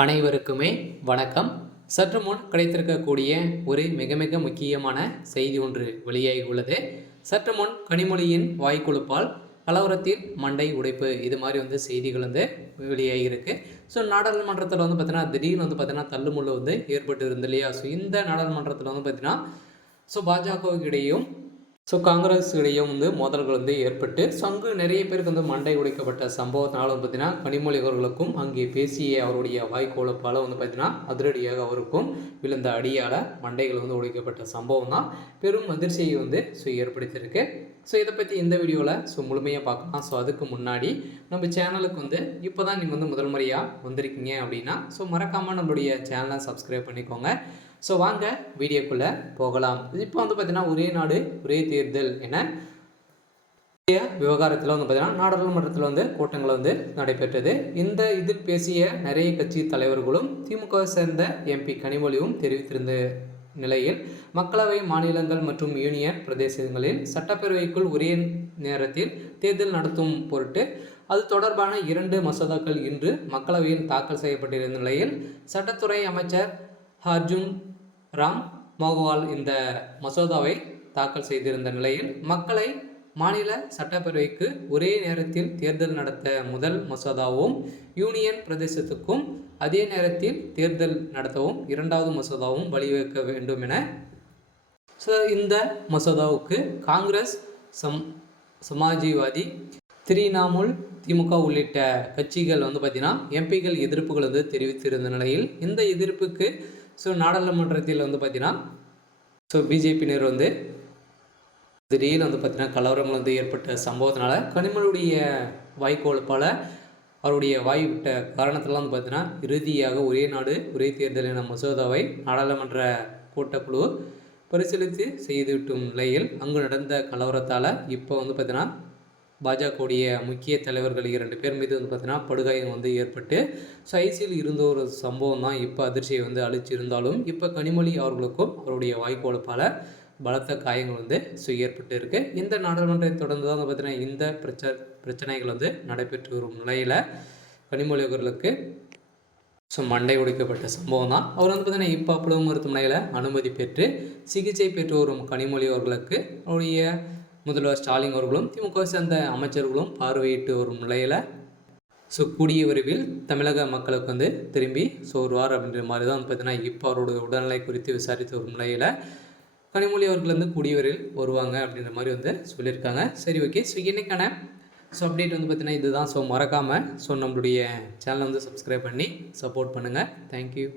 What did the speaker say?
அனைவருக்குமே வணக்கம். சற்று முன் கிடைத்திருக்கக்கூடிய ஒரு மிக மிக முக்கியமான செய்தி ஒன்று வெளியாகி உள்ளது. சற்று முன் கனிமொழியின் வாய்க்கொழுப்பால் கலவரத்தில் மண்டை உடைப்பு, இது மாதிரி செய்திகள் வெளியாகியிருக்கு. ஸோ நாடாளுமன்றத்தில் பார்த்தீங்கன்னா திடீர்னு பார்த்தீங்கன்னா தள்ளுமுள்ளு ஏற்பட்டு இருந்து இல்லையா. ஸோ இந்த நாடாளுமன்றத்தில் பார்த்தீங்கன்னா பாஜகவுக்கு இடையும் காங்கிரஸ் இடையும் மோதல்கள் ஏற்பட்டு அங்கு நிறைய பேருக்கு மண்டை உடைக்கப்பட்ட சம்பவத்தினால பார்த்தீங்கன்னா கனிமொழி அவர்களுக்கும் அங்கே பேசிய அவருடைய வாய்க்கோளப்பால் பார்த்தீங்கன்னா அதிரடியாக அவருக்கும் விழுந்த அடியால் மண்டைகள் உடைக்கப்பட்ட சம்பவம் தான் பெரும் அதிர்ச்சியை ஏற்படுத்தியிருக்கு. ஸோ இதை பற்றி இந்த வீடியோவில் முழுமையாக பார்க்கலாம். ஸோ அதுக்கு முன்னாடி நம்ம சேனலுக்கு இப்போ தான் நீங்கள் முதல் முறையாக வந்திருக்கீங்க அப்படின்னா மறக்காமல் நம்மளுடைய சேனலை சப்ஸ்கிரைப் பண்ணிக்கோங்க. ஸோ வாங்க வீடியோக்குள்ளே போகலாம். இப்போ பார்த்தீங்கன்னா ஒரே நாடு ஒரே தேர்தல் என விவகாரத்தில் பார்த்தீங்கன்னா நாடாளுமன்றத்தில் கூட்டங்கள் நடைபெற்றது. இதில் பேசிய நிறைய கட்சி தலைவர்களும் திமுகவை சேர்ந்த எம்பி கனிமொழியும் தெரிவித்திருந்த நிலையில் மக்களவை, மாநிலங்கள் மற்றும் யூனியன் பிரதேசங்களில் சட்டப்பேரவைக்குள் ஒரே நேரத்தில் தேர்தல் நடத்தும் பொருட்டு அது தொடர்பான 2 மசோதாக்கள் இன்று மக்களவையில் தாக்கல் செய்யப்பட்டிருந்த நிலையில் சட்டத்துறை அமைச்சர் அர்ஜுன் ராம் மேக்வால் இந்த மசோதாவை தாக்கல் செய்திருந்த நிலையில் மக்களை மாநில சட்டப்பேரவைக்கு ஒரே நேரத்தில் தேர்தல் நடத்த முதல் மசோதாவும், யூனியன் பிரதேசத்துக்கும் அதே நேரத்தில் தேர்தல் நடத்தவும் 2வது மசோதாவும் வழிவகுக்க வேண்டும் என இந்த மசோதாவுக்கு காங்கிரஸ், சமாஜ்வாதி, திரிணாமுல், திமுக உள்ளிட்ட கட்சிகள் பார்த்தீங்கன்னா எம்பிக்கள் எதிர்ப்புகள் தெரிவித்திருந்த நிலையில் இந்த எதிர்ப்புக்கு நாடாளுமன்றத்தில் பார்த்தீங்கன்னா பிஜேபியினர் திடீர்னு பார்த்தீங்கன்னா கலவரங்கள் ஏற்பட்ட சம்பவத்தினால கனிமொழியுடைய வாய்க்கோளப்பால் அவருடைய வாய் விட்ட காரணத்திலாம் பார்த்தீங்கன்னா இறுதியாக ஒரே நாடு ஒரே தேர்தல் என மசோதாவை நாடாளுமன்ற கூட்டக்குழு பரிசீலித்து செய்துவிட்டும் நிலையில் அங்கு நடந்த கலவரத்தால் இப்போ பார்த்தீங்கன்னா பாஜகவுடைய முக்கிய தலைவர்கள் 2 பேர் மீது பார்த்தீங்கன்னா படுகாயம் ஏற்பட்டு ஐசியில் இருந்த ஒரு சம்பவம் தான் இப்போ அதிர்ச்சியை அளிச்சிருந்தாலும் இப்போ கனிமொழி அவர்களுக்கும் அவருடைய வாய்க்கோளப்பால் பலத்த காயங்கள் ஏற்பட்டு இருக்கு. இந்த நாடாளுமன்றத்தை தொடர்ந்து தான் பார்த்தீங்கன்னா இந்த பிரச்சனைகள் நடைபெற்று வரும் நிலையில் கனிமொழி அவர்களுக்கு மண்டை உடைக்கப்பட்ட சம்பவம் தான். அவர் பார்த்தீங்கன்னா இப்போ அப்பளவு மருத்துவமனையில் அனுமதி பெற்று சிகிச்சை பெற்று வரும் கனிமொழி அவர்களுக்கு அவருடைய முதல்வர் ஸ்டாலின் அவர்களும் திமுக சேர்ந்த அமைச்சர்களும் பார்வையிட்டு வரும் நிலையில் கூடிய விரைவில் தமிழக மக்களுக்கு திரும்பி வருவார் அப்படின்ற மாதிரி தான் பார்த்தீங்கன்னா இப்போ அவருடைய உடல்நிலை குறித்து விசாரித்து வரும் நிலையில் கனிமொழி அவர்கள் கூடிய விரைவில் வருவாங்க அப்படின்ற மாதிரி சொல்லியிருக்காங்க. சரி, ஓகே. இன்னைக்கான அப்டேட் பார்த்தீங்கன்னா இதுதான். மறக்காமல் நம்மளுடைய சேனலை சப்ஸ்கிரைப் பண்ணி சப்போர்ட் பண்ணுங்கள். தேங்க்யூ.